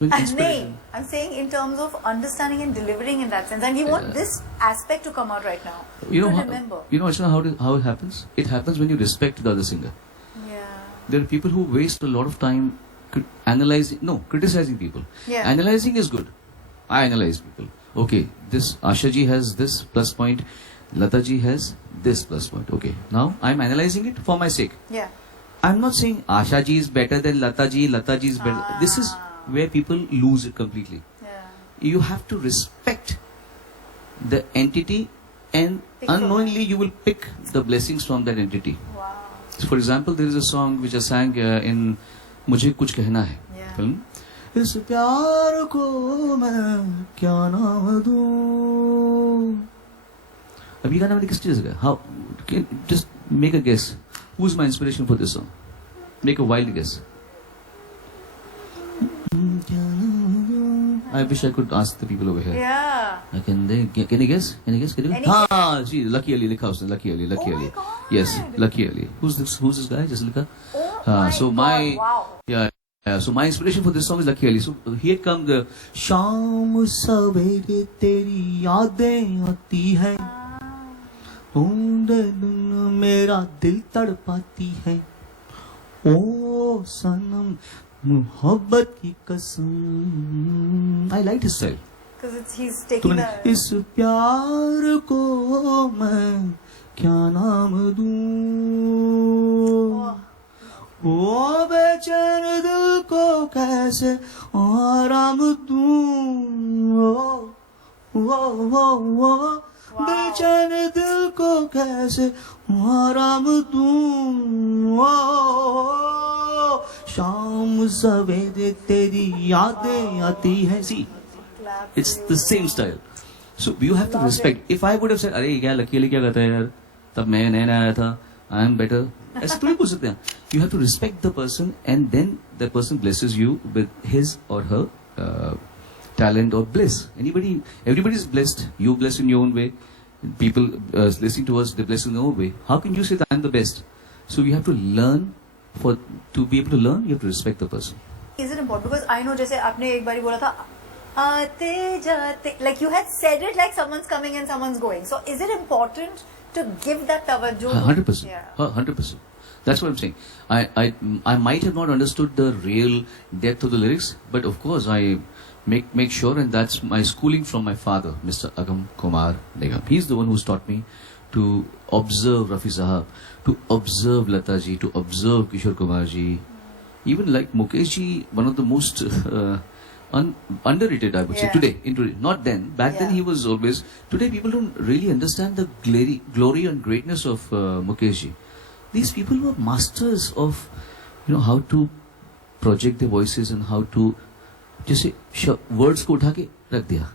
Nahin, I'm saying in terms of understanding and delivering in that sense, and we want this aspect to come out right now. Remember. Archana, how it happens? It happens when you respect the other singer. Yeah. There are people who waste a lot of time criticizing people. Yeah. Analyzing is good. I analyze people. Okay, this Asha ji has this plus point, Lata ji has this plus point. Okay, now I'm analyzing it for my sake. Yeah. I'm not saying Asha ji is better than Lata ji is better. This is where people lose it completely. Yeah. You have to respect the entity, and unknowingly you will pick the blessings from that entity. Wow. So for example, there is a song which I sang in Mujhe Kuch Kehna Hai film. इस प्यार को मैं क्या नाम दूं. अब ये गाना मैंने किस चीज का? How? Just make a guess. Who's my inspiration for this song? Make a wild guess. I wish I could ask the people over here. Yeah. Can you guess? Can you guess? हाँ, जी, Lucky Ali लिखा उसने. Lucky Ali. my God. Yes, Lucky Ali. Who's this guy? Just लिखा. Oh my God. Wow. Yeah. So my inspiration for this song is Lucky Ali. So here come the शाम सवेरे तेरी यादें आती हैं, मेरा दिल तड़पाती है, ओ सनम मोहब्बत की कसम. I like his style. Because he's taking the... इस प्यार को मैं क्या नाम दूं, ओ बेचैन दिल को कैसे आराम दूं, ओ बेचैन दिल को कैसे आराम दूं, ओ शाम सवेरे तेरी यादें आती हैं. See, it's the same style. So you have to respect. If I would have said, अरे क्या लकी अली क्या कहता है यार, तब मैं नया आया था, I am better, ऐसे थोड़ी बोल सकते हैं. You have to respect the person, and then the person blesses you with his or her talent or bliss. Everybody is blessed. You bless in your own way. People listening to us, they bless in their own way. How can you say that I am the best? So you have to learn. To be able to learn, you have to respect the person. Is it important? Because I know, जैसे आपने एक बारी बोला था, आते जाते, like you had said it like someone's coming and someone's going. So is it important to give that tawajjuh? 100%. Yeah. 100%. That's what I'm saying. I might have not understood the real depth of the lyrics, but of course I make sure, and that's my schooling from my father, Mr. Agam Kumar Nigam. He's the one who's taught me to observe Rafi Sahab, to observe Lata ji, to observe Kishore Kumar ji. Even like Mukesh ji, one of the most underrated, I would say, today. Not then. Back then he was always... Today people don't really understand the glory and greatness of Mukesh ji. These people were masters of, how to project their voices and how to... जैसे words को उठा के रख दिया.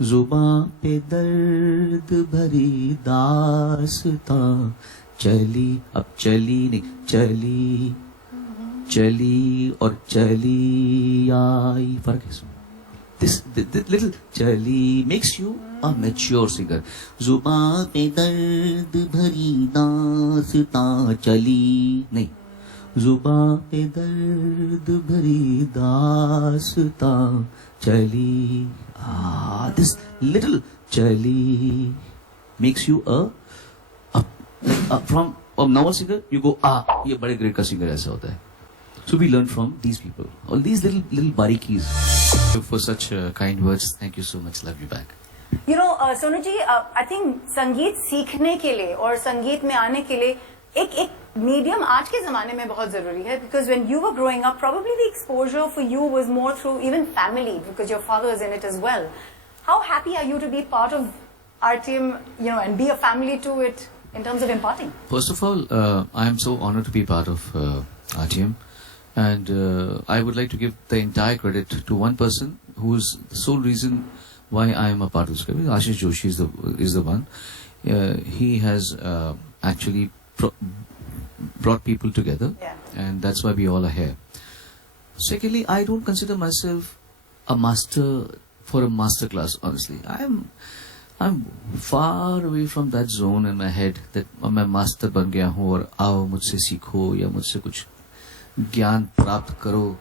जुबां पे दर्द भरी दास्तां चली, अब चली नहीं, चली और चली आई. फर्क है इसमें. This little चली makes you a mature singer. जुबां पे दर्द भरी दास्तां चली नहीं, जुबां पे दर्द भरी दास्तां चली. This little chali makes you from a normal singer, you go, ये बड़े great का singer ऐसा होता है. So we learn from these people. All these little barikis. For such kind words, thank you so much. Love you back. Sonu ji, I think संगीत सीखने के लिए और संगीत में आने के लिए एक मीडियम आज के ज़माने में बहुत ज़रूरी है. Because when you were growing up, probably the exposure for you was more through even family, because your father is in it as well. How happy are you to be part of RTM, and be a family to it in terms of imparting? First of all, I am so honored to be part of RTM, and I would like to give the entire credit to one person who is the sole reason why I am a part of this company. Ashish Joshi is the one. He has actually brought people together, and that's why we all are here. Secondly, I don't consider myself a master for a master class. Honestly, I'm far away from that zone in my head that मैं master बन गया हूँ और आओ मुझसे सीखो या मुझसे कुछ ज्ञान प्राप्त करो.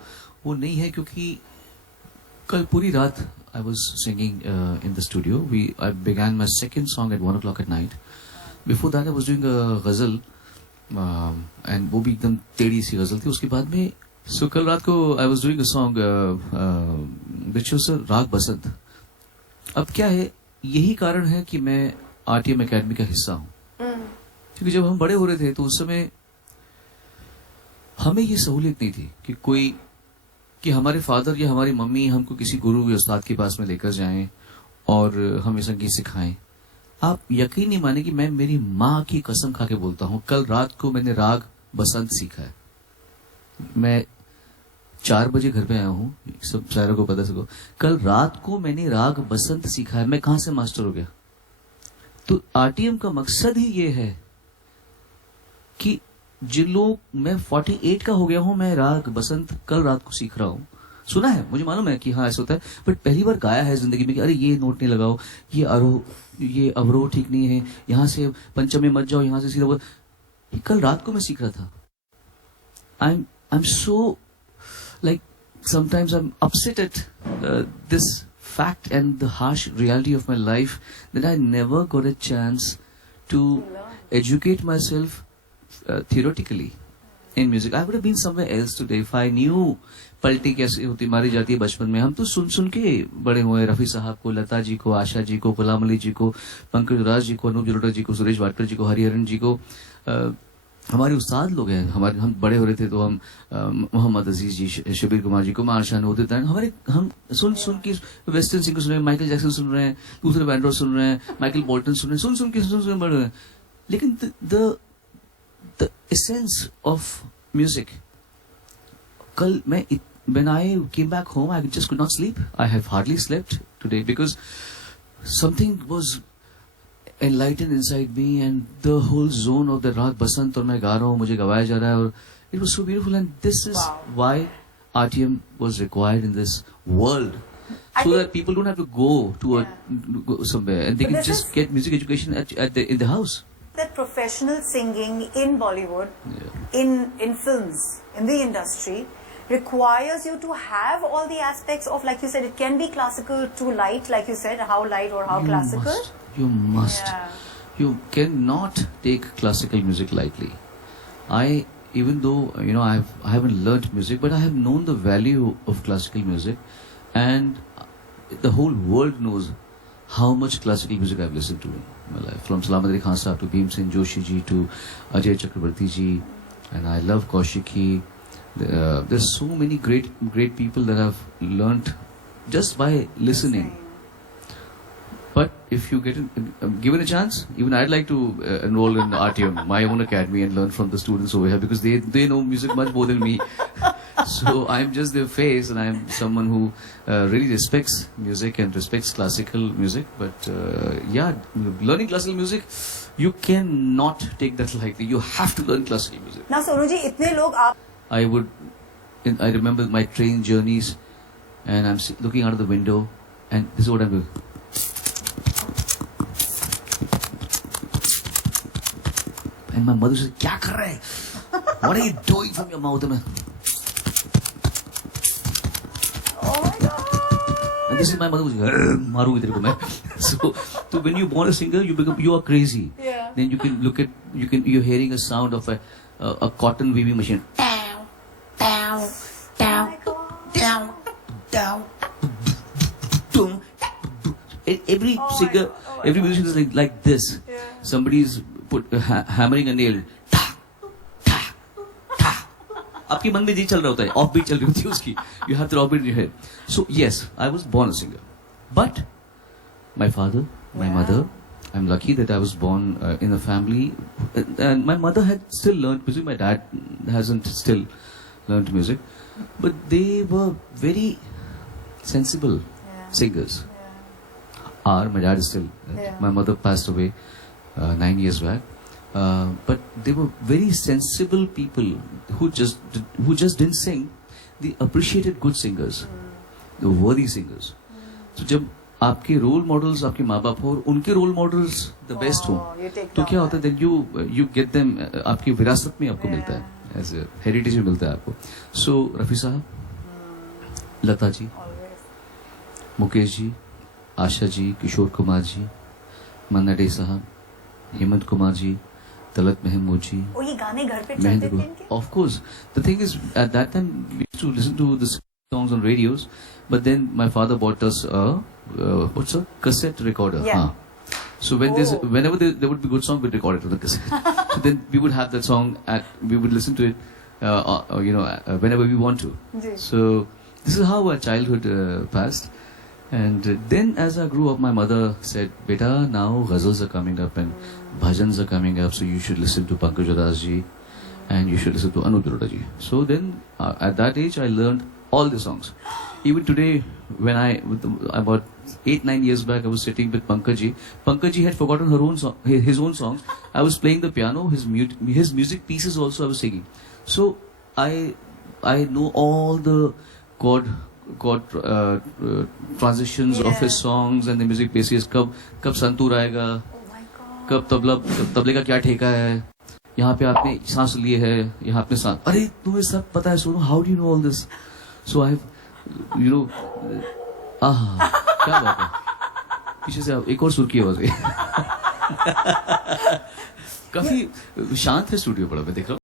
वो नहीं है, क्योंकि कल पूरी रात I was singing in the studio. I began my second song at 1 o'clock at night. Before that I was doing a ghazal and वो भी एकदम टेढ़ी सी गजल थी. उसके बाद में so कल रात को I was doing a song which was राग बसंत. अब क्या है, यही कारण है कि मैं RTM एकेडमी का हिस्सा हूँ. क्योंकि जब हम बड़े हो रहे थे तो उस समय हमें ये सहूलियत नहीं थी कि कोई कि हमारे फादर या हमारी मम्मी हमको किसी गुरु या उस्ताद के पास में लेकर जाएं और हमें संगीत सिखाएं. आप यकीन नहीं माने कि मैं मेरी माँ की कसम खा के बोलता हूँ, कल रात को मैंने राग बसंत सीखा है. मैं 4 बजे घर पे आया हूँ, सब सारों को पता सको. कल रात को मैंने राग बसंत सीखा है. मैं कहाँ से मास्टर हो गया? तो RTM का मकसद ही ये है कि जिन लोग, मैं 48 का हो गया हूं, मैं राग बसंत कल रात को सीख रहा हूं. सुना है, मुझे मालूम है कि हाँ ऐसा होता है, बट पहली बार गाया है जिंदगी में कि अरे ये नोट नहीं लगाओ, ये ये अवरोह ठीक नहीं है, यहाँ से पंचम में मत जाओ, यहाँ से सीधा. ये कल रात को मैं सीख रहा था. I am so like sometimes I am upset at this fact and the harsh reality of my life that I never got a chance to educate myself theoretically in music. I would have been somewhere else today if I knew पलटी कैसे होती, मारी जाती है बचपन में. हम तो सुन सुन के बड़े हुए. रफी साहब को, लता जी को, आशा जी को, गुलाम अली जी को, पंकज उदास जी को, अनूप जलोटा जी को, सुरेश वाडकर जी को, हरिहरन जी को. हमारे उस्ताद लोग हैं. हम बड़े हो रहे थे तो हम मोहम्मद अजीज जी, शबीर कुमार जी, कुमार शाह, नूर हमारे, हम सुन सुन के वेस्टर्न सिंगर सुन रहे हैं, माइकल जैक्सन सुन रहे हैं, लूथर वैंड्रोस सुन रहे हैं, माइकल बोल्टन सुन रहे हैं, सुन के बड़े हुए. लेकिन the essence of music, कल मैं, when I came back home I just could not sleep. I have hardly slept today because something was enlightened inside me and the whole zone of the राग बसंत, और मैं गा रहा हूँ, मुझे गवाया जा रहा है, और it was so beautiful. And this is why RTM was required in this world, so that people don't have to go to go somewhere and they can just get music education in the house. That professional singing in Bollywood, in films, in the industry, requires you to have all the aspects of, like you said, it can be classical to light, like you said, how light or how classical. You must. Yeah. You cannot take classical music lightly. Even though I haven't learnt music, but I have known the value of classical music, and the whole world knows how much classical music I've listened to in my life, from Salamat Ali Khan Sahab to Bhim Singh Joshi ji to Ajay Chakrabarti ji, and I love Kaushiki. There's so many great people that I've learnt just by listening. But if you get given a chance, even I'd like to enroll in RTM, my own academy, and learn from the students over here, because they know music much more than me. So I'm just their face, and I'm someone who really respects music and respects classical music. But learning classical music, you cannot take that lightly. You have to learn classical music. Now, Sonu ji, itne log aap. I remember my train journeys, and I'm looking out of the window, and this is what I'm doing. And my mother said, "Kya kar rahe? What are you doing from your mouth?" Oh my God! And this is my mother who's maru idhar ko main. So when you're born a singer, you are crazy. Yeah. Then you can you're hearing a sound of a cotton weaving machine. Every singer, every musician is like this. Yeah. Somebody's hammering a nail. आपके मन में जी चल रहा होता है, off beat चल रही होती है उसकी. You have the off beat in your head. So yes, I was born a singer, but my father, my mother, I'm lucky that I was born in a family, and my mother had still learned music. My dad hasn't still learned music, but they were very sensible singers. My dad is still. My mother passed away 9 years back. But they were very sensible people who just didn't sing. They appreciated good singers. They were worthy singers. So जब आपके role models आपके माँ बाप हो और उनके role models the best हो, तो क्या होता है, then you get them, आपकी विरासत में आपको मिलता है, as a heritage में मिलता है आपको. So रफी साहब, लता जी, मुकेश जी, आशा जी, किशोर कुमार जी, मन्ना डे साहब, हेमंत कुमार जी, तलत महमूद जी, ओ ये गाने घर पे चलते Mahendra थे Gupta. इनके? Of course. The thing is, at that time, we used to listen to the songs on radios, but then my father bought us what's a cassette recorder. Yeah. Huh. So whenever there would be good song, we'd record it on the cassette. So then we would have that song we would listen to it, whenever we want to. Ji. So this is how our childhood passed. And then as I grew up, my mother said, "Beta, now ghazals are coming up and bhajans are coming up, so you should listen to Pankaj Udas ji and you should listen to Anup Jalota ji." So then at that age, I learned all the songs. Even today, when about 8-9 years back, I was sitting with Pankaj ji. Pankaj ji had forgotten his own songs. I was playing the piano, his music pieces also I was singing. So I know all the chord transitions of his songs and the music basis. कब संतूर आएगा, Oh my God. कब तबले का क्या ठेका है, यहाँ पे आपने सांस लिए है, यहाँ आपने सांस, अरे तुम्हें सब पता है Sonu, how do you know all this? So I क्या बात है, पीछे से एक और सुर की आवाज आई। काफी शांत है स्टूडियो बड़ा, मैं देख रहा हूँ।